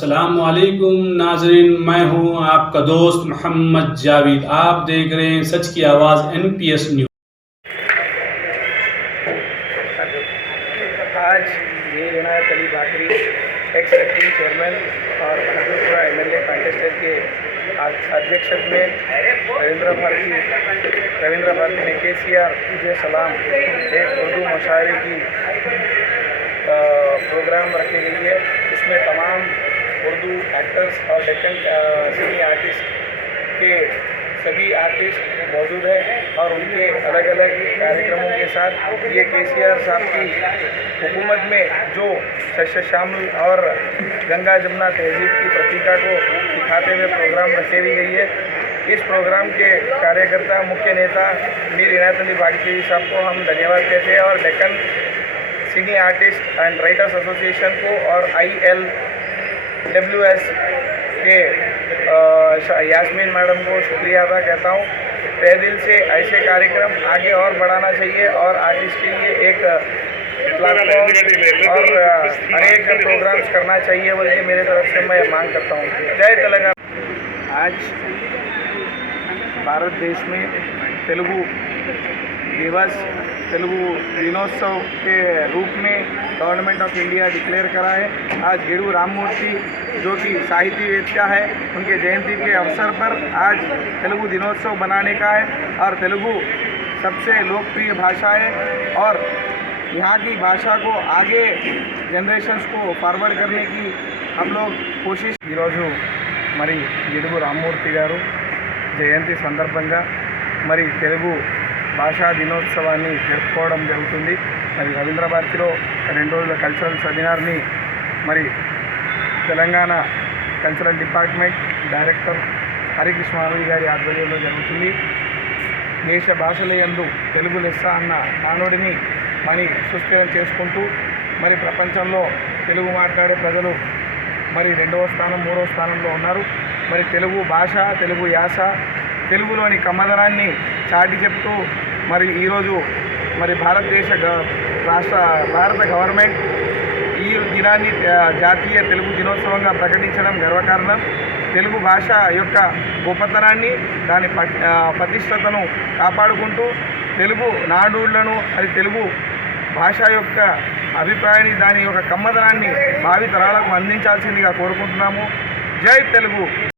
अस्सलामुअलैकुम नाज़रीन, मैं हूं आपका दोस्त मोहम्मद जावेद। आप देख रहे हैं सच की आवाज़ NPS न्यूज़। आज मीर इनायत अली बाकरी एक्स एक्टिंग चेयरमैन और खजूरपुरा MLA कंटेस्टेंट के अध्यक्षता में रविंद्र भारती में KCR तुझे सलाम एक उर्दू मुशायरे की प्रोग्राम रखी गई है। इसमें तमाम उर्दू एक्टर्स और डेक्कन सिनी आर्टिस्ट के सभी आर्टिस्ट मौजूद हैं और उनके अलग अलग कार्यक्रमों के साथ ये KCR साहब की हुकूमत में जो शस्य शामिल और गंगा जमुना तहजीब की प्रतीका को दिखाते हुए प्रोग्राम रखी भी गई है। इस प्रोग्राम के कार्यकर्ता मुख्य नेता मीर इनायत अली बाकरी साहब को हम धन्यवाद कहते हैं और डेक्कन सिनी आर्टिस्ट एंड राइटर्स एसोसिएशन को और ILWS के यास्मीन मैडम को शुक्रिया अदा करता हूँ। तहे दिल से ऐसे कार्यक्रम आगे और बढ़ाना चाहिए और आर्टिस्ट के लिए एक प्लेटफॉर्म और अनेक प्रोग्राम्स करना चाहिए बोल के मेरे तरफ से मैं मांग करता हूँ। जय तेलंगाना। आज भारत देश में तेलुगु दिवस तेलुगु दिनोत्सव के रूप में गवर्नमेंट ऑफ इंडिया डिक्लेयर करा है। आज गिडू राममूर्ति जो कि साहित्यवेत्ता है, उनके जयंती के अवसर पर आज तेलुगु दिनोत्सव बनाने का है और तेलुगु सबसे लोकप्रिय भाषा है और यहाँ की भाषा को आगे जनरेशन्स को फॉरवर्ड करने की हम लोग कोशिश मरी गिडू राममूर्ति गारू जयंती संदर्भंगा मरी तेलुगु భాషా దినోత్సవాన్ని జరుపుకోవడం జరుగుతుంది। మరి రవీంద్ర భారతిలో 2 రోజుల కల్చరల్ సెమినార్ని మరి తెలంగాణ కల్చరల్ డిపార్ట్మెంట్ డైరెక్టర్ హరికృష్ణారావు గారి ఆధ్వర్యంలో జరుగుతుంది। దేశ భాషల యందు తెలుగు లెస్స అన్న నానుడిని మరి సుస్థిరం చేసుకుంటూ మరి ప్రపంచంలో తెలుగు మాట్లాడే ప్రజలు మరి 2వ స్థానం 3వ స్థానంలో ఉన్నారు। మరి తెలుగు భాష తెలుగు యాస తెలుగులోని కమ్మదనాన్ని చాటి చెప్తూ మరి ఈరోజు మరి భారత గవర్నమెంట్ ఈ దినాన్ని జాతీయ తెలుగు దినోత్సవంగా ప్రకటించడం గర్వకారణం। తెలుగు భాష యొక్క గొప్పతనాన్ని దాని ప్రతిష్టతను కాపాడుకుంటూ తెలుగు నానుడులను అది తెలుగు భాష యొక్క అభిప్రాయాన్ని దాని యొక్క కమ్మదనాన్ని భావి తరాలకు అందించాల్సిందిగా కోరుకుంటున్నాము। జై తెలుగు।